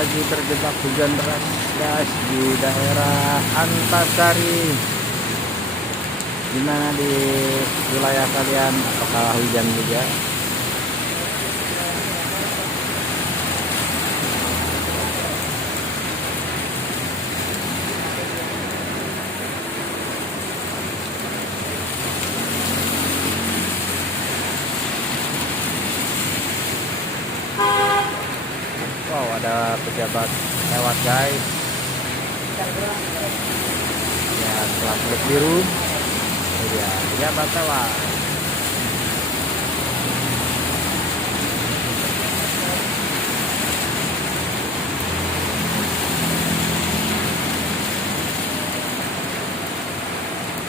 lagi terjebak hujan deras guys di daerah Antasari. Gimana di wilayah kalian, apakah hujan juga? Wow, ada pejabat lewat guys. Ya, plat biru. Ya, pejabat lewat.